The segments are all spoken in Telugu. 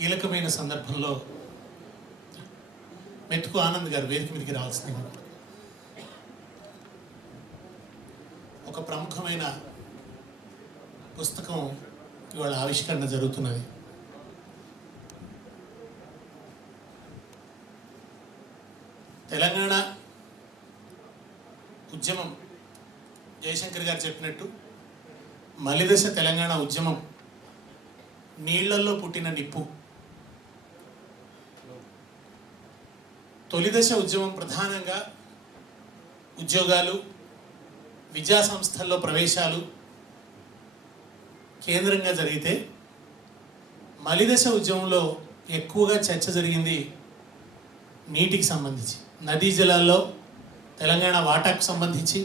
కీలకమైన సందర్భంలో మెతుకు ఆనంద్ గారు వేదిక మీదకి రావాల్సింది. ఒక ప్రముఖమైన పుస్తకం ఇవాళ ఆవిష్కరణ జరుగుతున్నది. తెలంగాణ ఉద్యమం జయశంకర్ గారు చెప్పినట్టు మలిదశ తెలంగాణ ఉద్యమం నీళ్లలో పుట్టిన నిప్పు. తొలిదశ ఉద్యమం ప్రధానంగా ఉద్యోగాలు, విద్యా సంస్థల్లో ప్రవేశాలు కేంద్రంగా జరిగితే, మలిదశ ఉద్యమంలో ఎక్కువగా చర్చ జరిగింది నీటికి సంబంధించి, నదీ జలాల్లో తెలంగాణ వాటాకు సంబంధించి,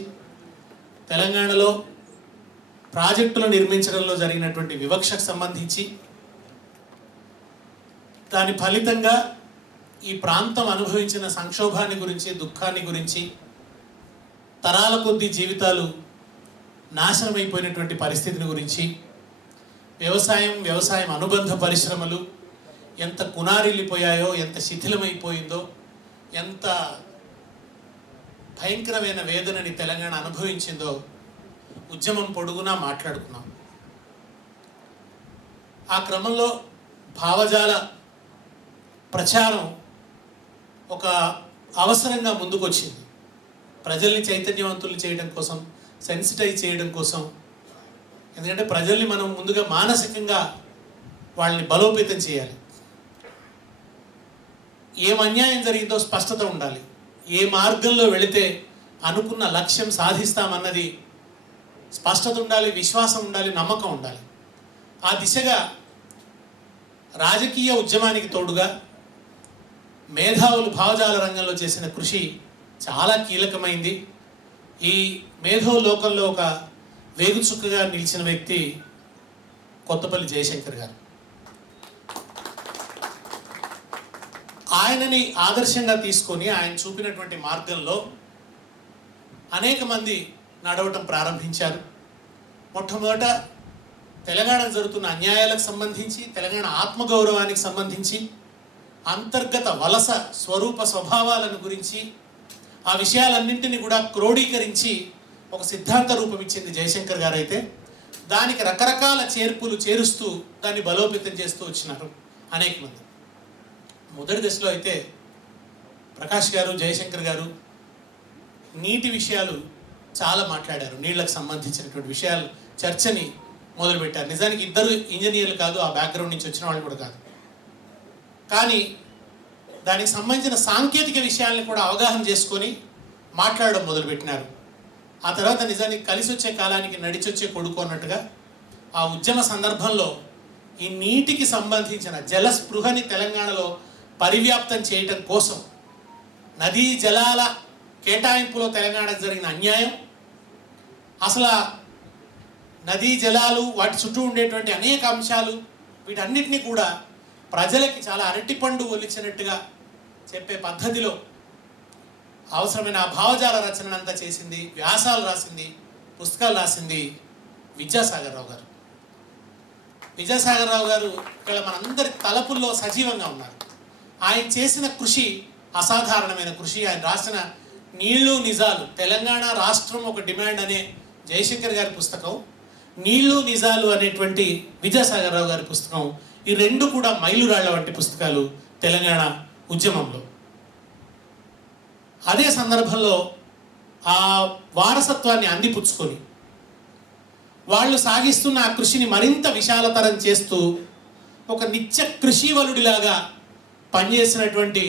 తెలంగాణలో ప్రాజెక్టులు నిర్మించడంలో జరిగినటువంటి వివక్షకు సంబంధించి, దాని ఫలితంగా ఈ ప్రాంతం అనుభవించిన సంక్షోభాన్ని గురించి, దుఃఖాన్ని గురించి, తరాల కొద్దీ జీవితాలు నాశనమైపోయినటువంటి పరిస్థితిని గురించి, వ్యవసాయం అనుబంధ పరిశ్రమలు ఎంత కునారిల్లిపోయాయో, ఎంత శిథిలమైపోయిందో, ఎంత భయంకరమైన వేదనని తెలంగాణ అనుభవించిందో ఉద్యమం పొడుగునా మాట్లాడుకున్నాం. ఆ క్రమంలో భావజాల ప్రచారం ఒక అవసరంగా ముందుకొచ్చింది. ప్రజల్ని చైతన్యవంతులు చేయడం కోసం, సెన్సిటైజ్ చేయడం కోసం. ఎందుకంటే ప్రజల్ని మనం ముందుగా మానసికంగా వాళ్ళని బలోపేతం చేయాలి. ఏం అన్యాయం జరిగిందో స్పష్టత ఉండాలి. ఏ మార్గంలో వెళితే అనుకున్న లక్ష్యం సాధిస్తామన్నది స్పష్టత ఉండాలి, విశ్వాసం ఉండాలి, నమ్మకం ఉండాలి. ఆ దిశగా రాజకీయ ఉద్యమానికి తోడుగా మేధావులు భావజాల రంగంలో చేసిన కృషి చాలా కీలకమైంది. ఈ మేధో లోకంలో ఒక వేగుచుక్కగా నిలిచిన వ్యక్తి కొత్తపల్లి జయశంకర్ గారు. ఆయనని ఆదర్శంగా తీసుకొని ఆయన చూపినటువంటి మార్గంలో అనేక మంది నడవటం ప్రారంభించారు. మొట్టమొదట తెలంగాణకు జరుగుతున్న అన్యాయాలకు సంబంధించి, తెలంగాణ ఆత్మగౌరవానికి సంబంధించి, అంతర్గత వలస స్వరూప స్వభావాలను గురించి, ఆ విషయాలన్నింటినీ కూడా క్రోడీకరించి ఒక సిద్ధాంత రూపం ఇచ్చింది జయశంకర్ గారు. అయితే దానికి రకరకాల చేర్పులు చేరుస్తూ దాన్ని బలోపేతం చేస్తూ వచ్చినారు అనేక మంది. మొదటి దశలో అయితే ప్రకాష్ గారు, జయశంకర్ గారు నీటి విషయాలు చాలా మాట్లాడారు. నీళ్లకు సంబంధించినటువంటి విషయాలు చర్చని మొదలుపెట్టారు. నిజానికి ఇద్దరు ఇంజనీర్లు కాదు, ఆ బ్యాక్గ్రౌండ్ నుంచి వచ్చిన వాళ్ళు కూడా కాదు. కానీ దానికి సంబంధించిన సాంకేతిక విషయాలను కూడా అవగాహన చేసుకొని మాట్లాడడం మొదలుపెట్టినారు. ఆ తర్వాత నిజానికి కలిసి వచ్చే కాలానికి నడిచొచ్చే కొడుకు అన్నట్టుగా ఆ ఉద్యమ సందర్భంలో ఈ నీటికి సంబంధించిన జలస్పృహని తెలంగాణలో పరివ్యాప్తం చేయటం కోసం, నదీ జలాల కేటాయింపులో తెలంగాణకు జరిగిన అన్యాయం, అసలు నదీ జలాలు, వాటి చుట్టూ ఉండేటువంటి అనేక అంశాలు, వీటన్నిటినీ కూడా ప్రజలకి చాలా అరటిపండు ఒలిచినట్టుగా చెప్పే పద్ధతిలో అవసరమైన ఆ భావజాల రచననంతా చేసింది, వ్యాసాలు రాసింది, పుస్తకాలు రాసింది విద్యాసాగర్ రావు గారు. విద్యాసాగర్ రావు గారు ఇక్కడ మనందరి తలపుల్లో సజీవంగా ఉన్నారు. ఆయన చేసిన కృషి అసాధారణమైన కృషి. ఆయన రాసిన నీళ్లు నిజాలు, తెలంగాణ రాష్ట్రం ఒక డిమాండ్ అనే జయశంకర్ గారి పుస్తకం, నీళ్లు నిజాలు అనేటువంటి విద్యాసాగర్ రావు గారి పుస్తకం, ఈ రెండు కూడా మైలురాళ్ల వంటి పుస్తకాలు తెలంగాణ ఉద్యమంలో. అదే సందర్భంలో ఆ వారసత్వాన్ని అందిపుచ్చుకొని వాళ్ళు సాగిస్తున్న ఆ కృషిని మరింత విశాలతరం చేస్తూ ఒక నిత్య కృషివలుడిలాగా పనిచేసినటువంటి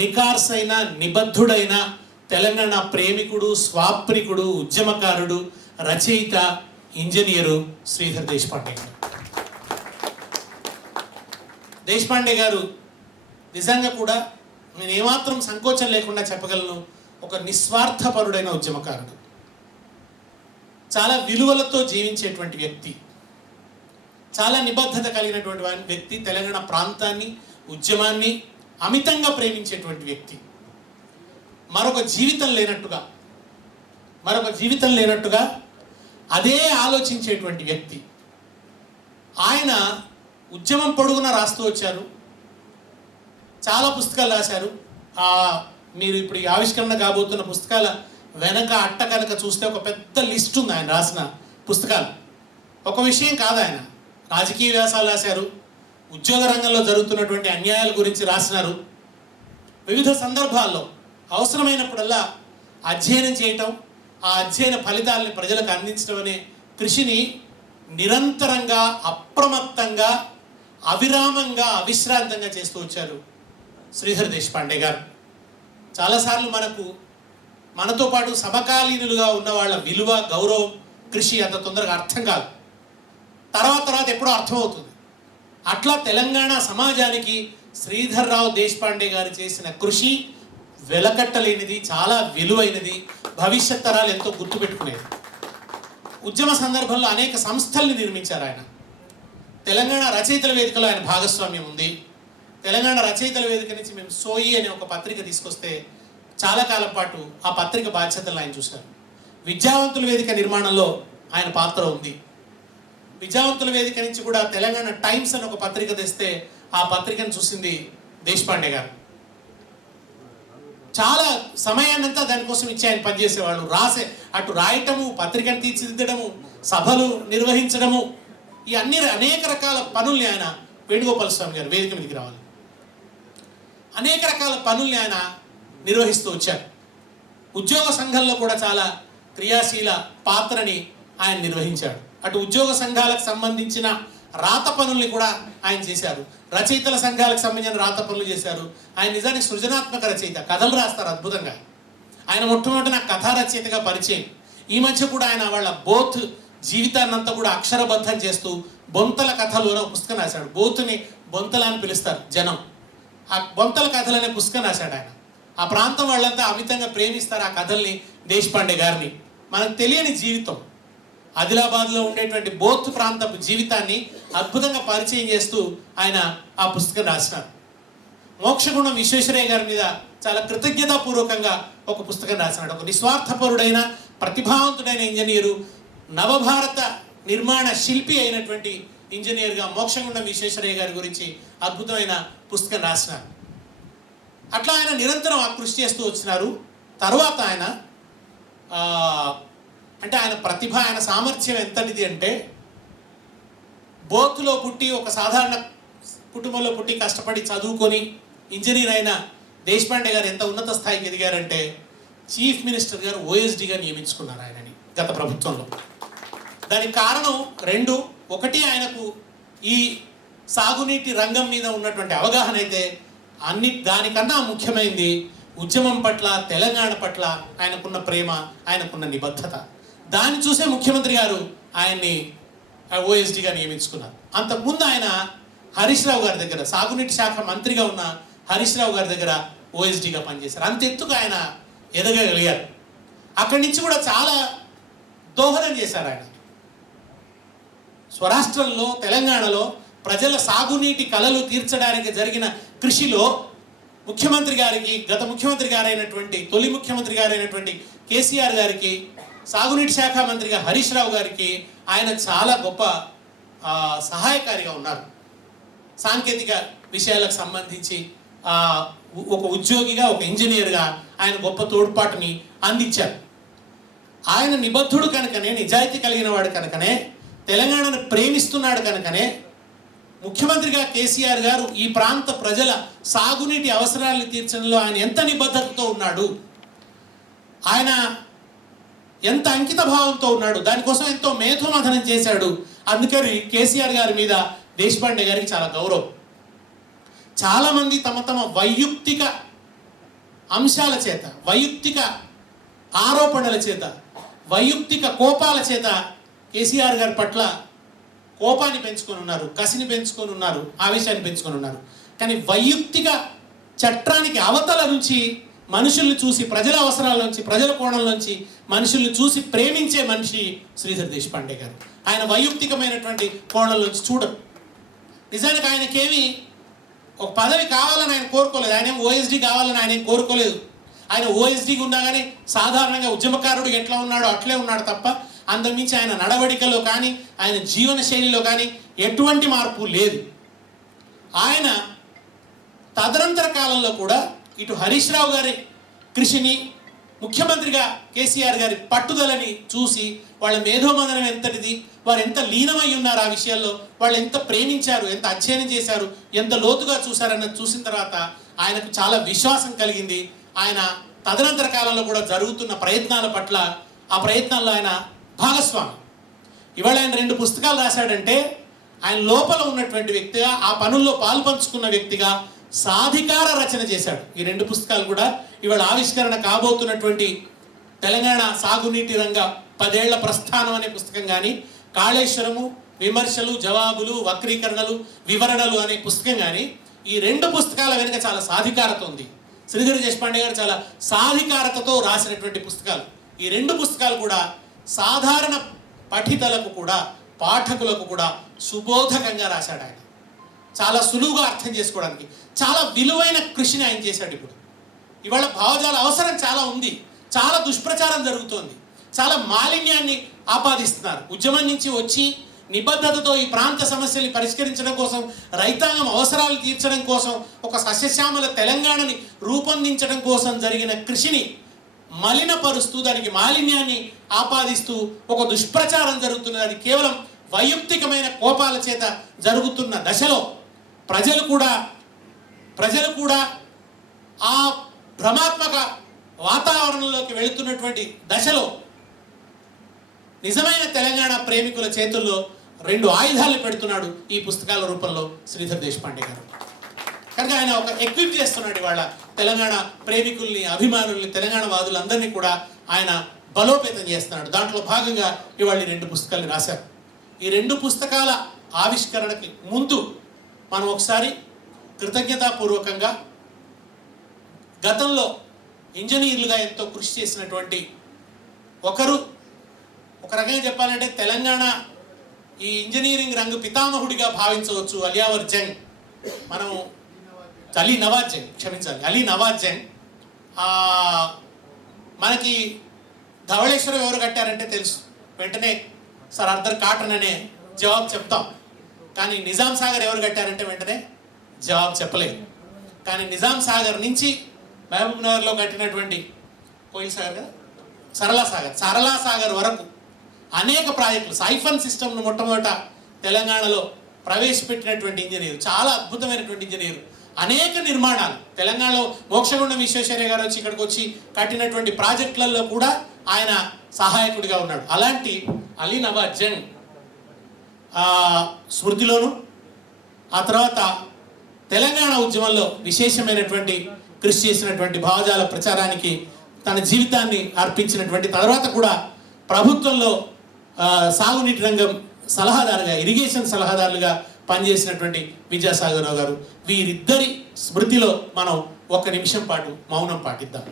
నికార్సైన, నిబద్ధుడైన తెలంగాణ ప్రేమికుడు, స్వాప్రికుడు, ఉద్యమకారుడు, రచయిత, ఇంజనీరు శ్రీధర్ దేశపాండే గారు. దేశపాండే గారు నిజంగా కూడా నేను ఏమాత్రం సంకోచం లేకుండా చెప్పగలను, ఒక నిస్వార్థపరుడైన ఉద్యమకారుడు, చాలా విలువలతో జీవించేటువంటి వ్యక్తి, చాలా నిబద్ధత కలిగినటువంటి వ్యక్తి, తెలంగాణ ప్రాంతాన్ని, ఉద్యమాన్ని అమితంగా ప్రేమించేటువంటి వ్యక్తి, మరొక జీవితం లేనట్టుగా అదే ఆలోచించేటువంటి వ్యక్తి. ఆయన ఉద్యమం పొడుగున రాస్తూ వచ్చారు. చాలా పుస్తకాలు రాశారు. మీరు ఇప్పుడు ఈ ఆవిష్కరణ కాబోతున్న పుస్తకాల వెనక అట్ట కనుక చూస్తే ఒక పెద్ద లిస్ట్ ఉంది ఆయన రాసిన పుస్తకాలు. ఒక విషయం కాదు, ఆయన రాజకీయ వ్యాసాలు రాశారు, ఉద్యోగ రంగంలో జరుగుతున్నటువంటి అన్యాయాల గురించి రాసినారు. వివిధ సందర్భాల్లో అవసరమైనప్పుడల్లా అధ్యయనం చేయటం, ఆ అధ్యయన ఫలితాలని ప్రజలకు అందించడం అనే కృషిని నిరంతరంగా, అప్రమత్తంగా, అవిరామంగా, అవిశ్రాంతంగా చేస్తూ వచ్చారు శ్రీధర్ దేశపాండే గారు. చాలాసార్లు మనతో పాటు సమకాలీనులుగా ఉన్న వాళ్ళ విలువ, గౌరవం, కృషి అంత తొందరగా అర్థం కాదు. తర్వాత ఎప్పుడో అర్థమవుతుంది. అట్లా తెలంగాణ సమాజానికి శ్రీధర్ రావు దేశపాండే గారు చేసిన కృషి వెలకట్టలేనిది, చాలా విలువైనది, భవిష్యత్ తరాలు ఎంతో గుర్తుపెట్టుకునేది. ఉద్యమ సందర్భంలో అనేక సంస్థల్ని నిర్మించారు ఆయన. తెలంగాణ రచయితల వేదికలో ఆయన భాగస్వామ్యం ఉంది. తెలంగాణ రచయితల వేదిక నుంచి మేము సోయి అనే ఒక పత్రిక తీసుకొస్తే చాలా కాలం పాటు ఆ పత్రిక బాధ్యతలు ఆయన చూశారు. విద్యావంతుల వేదిక నిర్మాణంలో ఆయన పాత్ర ఉంది. విద్యావంతుల వేదిక నుంచి కూడా తెలంగాణ టైమ్స్ అని ఒక పత్రిక తెస్తే ఆ పత్రికను చూసింది దేశపాండే గారు. చాలా సమయాన్నంతా దానికోసం ఇచ్చి ఆయన పనిచేసేవాళ్ళు. అటు రాయటము, పత్రికను తీర్చిదిద్దడము, సభలు నిర్వహించడము, ఈ అనేక రకాల పనుల్ని ఆయన, వేణుగోపాల స్వామి గారు వేదిక మీదకి రావాలి, అనేక రకాల పనుల్ని ఆయన నిర్వహిస్తూ వచ్చారు. ఉద్యోగ సంఘంలో కూడా చాలా క్రియాశీల పాత్రని ఆయన నిర్వహించాడు. అటు ఉద్యోగ సంఘాలకు సంబంధించిన రాత పనుల్ని కూడా ఆయన చేశారు. రచయితల సంఘాలకు సంబంధించిన రాత పనులు చేశారు. ఆయన నిజానికి సృజనాత్మక రచయిత, కథలు రాస్తారు అద్భుతంగా. ఆయన మొట్టమొదటి నాకు కథా రచయితగా పరిచయం. ఈ మధ్య కూడా ఆయన వాళ్ళ బోత్ జీవితాన్నంతా కూడా అక్షరబద్ధం చేస్తూ బొంతల కథలు అనే పుస్తకం రాశాడు. బోత్ని బొంతల అని పిలుస్తారు జనం. ఆ బొంతల కథలు అనే పుస్తకం రాశాడు ఆయన. ఆ ప్రాంతం వాళ్ళంతా అమితంగా ప్రేమిస్తారు ఆ కథల్ని, దేశపాండే గారిని. మనకు తెలియని జీవితం, ఆదిలాబాద్లో ఉండేటువంటి బోత్ ప్రాంతపు జీవితాన్ని అద్భుతంగా పరిచయం చేస్తూ ఆయన ఆ పుస్తకం రాసినారు. మోక్షగుణం విశ్వేశ్వరయ్య గారి మీద చాలా కృతజ్ఞతాపూర్వకంగా ఒక పుస్తకం రాసినాడు. ఒక నిస్వార్థపరుడైన, ప్రతిభావంతుడైన ఇంజనీరు, నవభారత నిర్మాణ శిల్పి అయినటువంటి ఇంజనీర్గా మోక్షగుండం విశ్వేశ్వరయ్య గారి గురించి అద్భుతమైన పుస్తకం రాసినారు. అట్లా ఆయన నిరంతరం ఆ కృషి చేస్తూ వచ్చినారు. తర్వాత ఆయన ఆయన ప్రతిభ, ఆయన సామర్థ్యం ఎంతటిది అంటే, బోత్లో పుట్టి, ఒక సాధారణ కుటుంబంలో పుట్టి, కష్టపడి చదువుకొని ఇంజనీర్ అయిన దేశపాండే గారు ఎంత ఉన్నత స్థాయికి ఎదిగారంటే, చీఫ్ మినిస్టర్ గారు ఓఎస్డీగా నియమించుకున్నారు ఆయనని గత ప్రభుత్వంలో. దానికి కారణం రెండు. ఒకటి, ఆయనకు ఈ సాగునీటి రంగం మీద ఉన్నటువంటి అవగాహన అయితే, దానికన్నా ముఖ్యమైనది ఉద్యమం పట్ల, తెలంగాణ పట్ల ఆయనకున్న ప్రేమ, ఆయనకున్న నిబద్ధత. దాన్ని చూసే ముఖ్యమంత్రి గారు ఆయన్ని ఓఎస్డీగా నియమించుకున్నారు. అంతకుముందు ఆయన హరీష్ రావు గారి దగ్గర, సాగునీటి శాఖ మంత్రిగా ఉన్న హరీష్ రావు గారి దగ్గర ఓఎస్డీగా పనిచేశారు. అంత ఎత్తుగా ఆయన ఎదగగలిగారు. అక్కడి నుంచి కూడా చాలా దోహదం చేశారు ఆయన. స్వరాష్ట్రంలో, తెలంగాణలో ప్రజల సాగునీటి కలలు తీర్చడానికి జరిగిన కృషిలో ముఖ్యమంత్రి గారికి, గత ముఖ్యమంత్రి గారైనటువంటి, తొలి ముఖ్యమంత్రి గారైనటువంటి కేసీఆర్ గారికి, సాగునీటి శాఖ మంత్రిగా హరీష్ రావు గారికి ఆయన చాలా గొప్ప సహాయకారిగా ఉన్నారు. సాంకేతిక విషయాలకు సంబంధించి ఒక ఉద్యోగిగా, ఒక ఇంజనీర్గా ఆయన గొప్ప తోడ్పాటుని అందించారు. ఆయన నిబద్ధుడు కనుకనే, నిజాయితీ కలిగిన వాడు కనుకనే, తెలంగాణను ప్రేమిస్తున్నాడు కనుకనే ముఖ్యమంత్రిగా కేసీఆర్ గారు ఈ ప్రాంత ప్రజల సాగునీటి అవసరాలను తీర్చడంలో ఆయన ఎంత నిబద్ధతతో ఉన్నాడు, ఆయన ఎంత అంకిత భావంతో ఉన్నాడు, దానికోసం ఎంతో మేధోమథనం చేశాడు. అందుకని కేసీఆర్ గారి మీద దేశపాండే గారికి చాలా గౌరవం. చాలామంది తమ వైయక్తిక అంశాల చేత, వైయక్తిక ఆరోపణల చేత, వైయక్తిక కోపాల చేత కేసీఆర్ గారి పట్ల కోపాన్ని పెంచుకొని ఉన్నారు, కసిని పెంచుకొని ఉన్నారు, ఆవేశాన్ని పెంచుకొని ఉన్నారు. కానీ వైయక్తిక చట్టానికి అవతల నుంచి మనుషుల్ని చూసి, ప్రజల అవసరాల నుంచి, ప్రజల కోణం నుంచి మనుషుల్ని చూసి ప్రేమించే మనిషి శ్రీధర్ దేశపాండే గారు. ఆయన వైయక్తికమైనటువంటి కోణం నుంచి చూడరు. నిజానికి ఆయనకేమి ఒక పదవి కావాలని ఆయన కోరుకోలేదు. ఆయన ఓఎస్డీ కావాలని ఆయన కోరుకోలేదు. ఆయన ఓఎస్డీకి ఉన్నా కానీ సాధారణంగా ఉద్యమకారుడు ఎట్లా ఉన్నాడో అట్లే ఉన్నాడు తప్ప, అంతకుమించి ఆయన నడవడికలో కానీ, ఆయన జీవన శైలిలో కానీ ఎటువంటి మార్పు లేదు. ఆయన తదనంతర కాలంలో కూడా ఇటు హరీష్ రావు గారి కృషిని, ముఖ్యమంత్రిగా కేసీఆర్ గారి పట్టుదలని చూసి వాళ్ళ మేధోమదనం ఎంతటిది, వారు ఎంత లీనమై ఉన్నారు ఆ విషయాల్లో, వాళ్ళు ఎంత ప్రేమించారు, ఎంత అధ్యయనం చేశారు, ఎంత లోతుగా చూశారన్నది చూసిన తర్వాత ఆయనకు చాలా విశ్వాసం కలిగింది. ఆయన తదనంతర కాలంలో కూడా జరుగుతున్న ప్రయత్నాల పట్ల, ఆ ప్రయత్నాల్లో ఆయన భాగస్వామి. ఇవాళ ఆయన 2 పుస్తకాలు రాశాడంటే ఆయన లోపల ఉన్నటువంటి వ్యక్తిగా, ఆ పనుల్లో పాల్పంచుకున్న వ్యక్తిగా సాధికార రచన చేశాడు. ఈ 2 పుస్తకాలు కూడా ఇవాళ ఆవిష్కరణ కాబోతున్నటువంటి తెలంగాణ సాగునీటి రంగ 10 ఏళ్ల ప్రస్థానం అనే పుస్తకం కానీ, కాళేశ్వరము విమర్శలు, జవాబులు, వక్రీకరణలు, వివరణలు అనే పుస్తకం కానీ, ఈ 2 పుస్తకాల వెనుక చాలా సాధికారత ఉంది. శ్రీధర్ దేశపాండే గారు చాలా సాధికారతతో రాసినటువంటి పుస్తకాలు. ఈ 2 పుస్తకాలు కూడా సాధారణ పఠితలకు కూడా, పాఠకులకు కూడా సుబోధకంగా రాశాడు ఆయన. చాలా సులువుగా అర్థం చేసుకోవడానికి చాలా విలువైన కృషిని ఆయన చేశాడు. ఇవాళ భావజాల అవసరం చాలా ఉంది, చాలా దుష్ప్రచారం జరుగుతోంది, చాలా మాలిన్యాన్ని ఆపాదిస్తున్నారు. ఉద్యమం నుంచి వచ్చి నిబద్ధతతో ఈ ప్రాంత సమస్యల్ని పరిష్కరించడం కోసం, రైతాంగం అవసరాలు తీర్చడం కోసం, ఒక సస్యశ్యామల తెలంగాణని రూపొందించడం కోసం జరిగిన కృషిని మలినపరుస్తూ, దానికి మాలిన్యాన్ని ఆపాదిస్తూ ఒక దుష్ప్రచారం జరుగుతున్నది. అది కేవలం వైయక్తికమైన కోపాల చేత జరుగుతున్న దశలో ప్రజలు కూడా ఆ భ్రమాత్మక వాతావరణంలోకి వెళుతున్నటువంటి దశలో నిజమైన తెలంగాణ ప్రేమికుల చేతుల్లో 2 ఆయుధాలు పెడుతున్నాడు ఈ పుస్తకాల రూపంలో శ్రీధర్ దేశపాండే గారు. కనుక ఆయన ఒక ఎక్విప్ చేస్తున్నాడు ఇవాళ తెలంగాణ ప్రేమికుల్ని, అభిమానుల్ని, తెలంగాణ వాదులందరినీ కూడా ఆయన బలోపేతం చేస్తున్నాడు. దాంట్లో భాగంగా ఇవాళ 2 పుస్తకాలు రాశారు. ఈ 2 పుస్తకాల ఆవిష్కరణకి ముందు మనం ఒకసారి కృతజ్ఞతాపూర్వకంగా గతంలో ఇంజనీర్లుగా ఎంతో కృషి చేసినటువంటి ఒక రకంగా చెప్పాలంటే తెలంగాణ ఈ ఇంజనీరింగ్ రంగు పితామహుడిగా భావించవచ్చు, అలియావర్ జంగ్. మనం అలీ నవాజ్ జంగ్ మనకి ధవళేశ్వరం ఎవరు కట్టారంటే తెలుసు, వెంటనే సర్ ఆర్థర్ కాటన్ అనే జవాబు చెప్తాం. కానీ నిజాం సాగర్ ఎవరు కట్టారంటే వెంటనే జవాబు చెప్పలేదు. కానీ నిజాం సాగర్ నుంచి మహబూబ్ నగర్లో కట్టినటువంటి సరళా సాగర్ వరకు అనేక ప్రాజెక్టులు, సైఫన్ సిస్టమ్ను మొట్టమొదట తెలంగాణలో ప్రవేశపెట్టినటువంటి ఇంజనీరు, చాలా అద్భుతమైనటువంటి ఇంజనీరు. అనేక నిర్మాణాలు తెలంగాణలో మోక్షగుండం విశ్వేశ్వరయ్య గారు వచ్చి ఇక్కడికి వచ్చి కట్టినటువంటి ప్రాజెక్టులలో కూడా ఆయన సహాయకుడిగా ఉన్నాడు. అలాంటి అలీ నవాజ్ జంగ్ స్మృతిలోను, ఆ తర్వాత తెలంగాణ ఉద్యమంలో విశేషమైనటువంటి కృషి చేసినటువంటి భావజాల ప్రచారానికి తన జీవితాన్ని అర్పించినటువంటి, తర్వాత కూడా ప్రభుత్వంలో సాగునీటి రంగం సలహాదారుగా, ఇరిగేషన్ సలహాదారులుగా పనిచేసినటువంటి విద్యాసాగర్ రావు గారు, వీరిద్దరి స్మృతిలో మనం 1 నిమిషం పాటు మౌనం పాటిద్దాం.